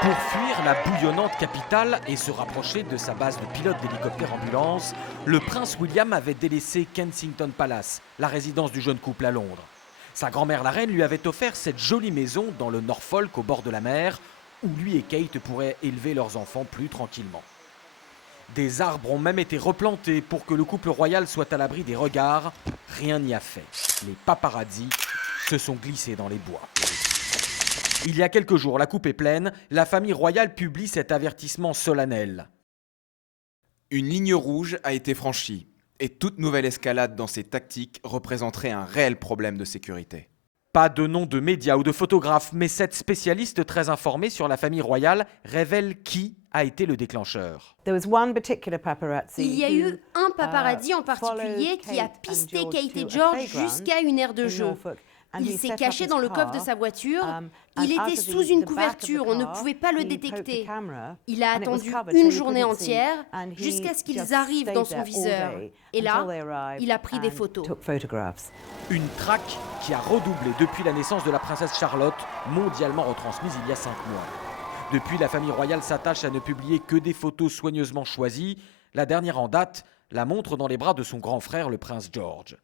Pour fuir la bouillonnante capitale et se rapprocher de sa base de pilote d'hélicoptère ambulance, le prince William avait délaissé Kensington Palace, la résidence du jeune couple à Londres. Sa grand-mère la reine lui avait offert cette jolie maison dans le Norfolk au bord de la mer, où lui et Kate pourraient élever leurs enfants plus tranquillement. Des arbres ont même été replantés pour que le couple royal soit à l'abri des regards. Rien n'y a fait. Les paparazzis se sont glissés dans les bois. Il y a quelques jours, la coupe est pleine, la famille royale publie cet avertissement solennel. Une ligne rouge a été franchie, et toute nouvelle escalade dans ces tactiques représenterait un réel problème de sécurité. Pas de nom de médias ou de photographes, mais cette spécialiste très informée sur la famille royale révèle qui a été le déclencheur. Il y a eu un paparazzi en particulier qui a pisté Kate et George jusqu'à une aire de jeu. Il s'est caché dans le coffre de sa voiture. Il était sous une couverture, on ne pouvait pas le détecter. Il a attendu une journée entière jusqu'à ce qu'ils arrivent dans son viseur. Et là, il a pris des photos. Une traque qui a redoublé depuis la naissance de la princesse Charlotte, mondialement retransmise il y a 5 mois. Depuis, la famille royale s'attache à ne publier que des photos soigneusement choisies. La dernière en date la montre dans les bras de son grand frère, le prince George.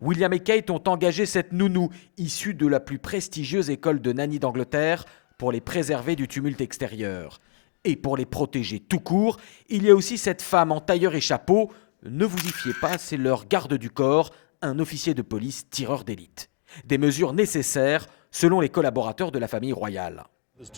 William et Kate ont engagé cette nounou, issue de la plus prestigieuse école de nanny d'Angleterre, pour les préserver du tumulte extérieur. Et pour les protéger tout court, il y a aussi cette femme en tailleur et chapeau. Ne vous y fiez pas, c'est leur garde du corps, un officier de police tireur d'élite. Des mesures nécessaires selon les collaborateurs de la famille royale.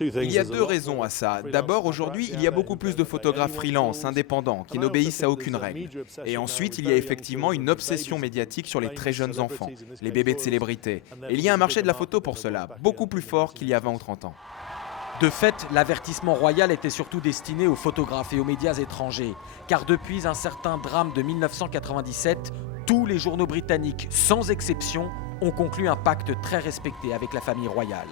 Il y a 2 raisons à ça. D'abord, aujourd'hui, il y a beaucoup plus de photographes freelance, indépendants, qui n'obéissent à aucune règle. Et ensuite, il y a effectivement une obsession médiatique sur les très jeunes enfants, les bébés de célébrités. Et il y a un marché de la photo pour cela, beaucoup plus fort qu'il y a 20 ou 30 ans. De fait, l'avertissement royal était surtout destiné aux photographes et aux médias étrangers, car depuis un certain drame de 1997, tous les journaux britanniques, sans exception, ont conclu un pacte très respecté avec la famille royale.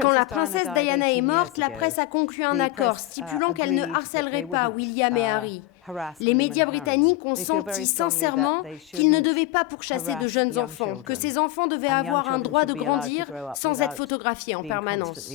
Quand la princesse Diana est morte, la presse a conclu un accord stipulant qu'elle ne harcèlerait pas William et Harry. Les médias britanniques ont senti sincèrement qu'ils ne devaient pas pourchasser de jeunes enfants, que ces enfants devaient avoir un droit de grandir sans être photographiés en permanence.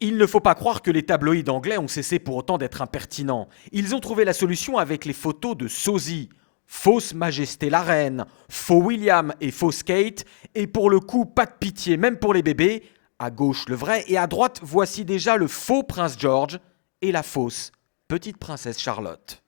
Il ne faut pas croire que les tabloïds anglais ont cessé pour autant d'être impertinents. Ils ont trouvé la solution avec les photos de sosies. Fausse Majesté la Reine, faux William et fausse Kate, et pour le coup, pas de pitié, même pour les bébés. À gauche, le vrai, et à droite, voici déjà le faux prince George et la fausse petite princesse Charlotte.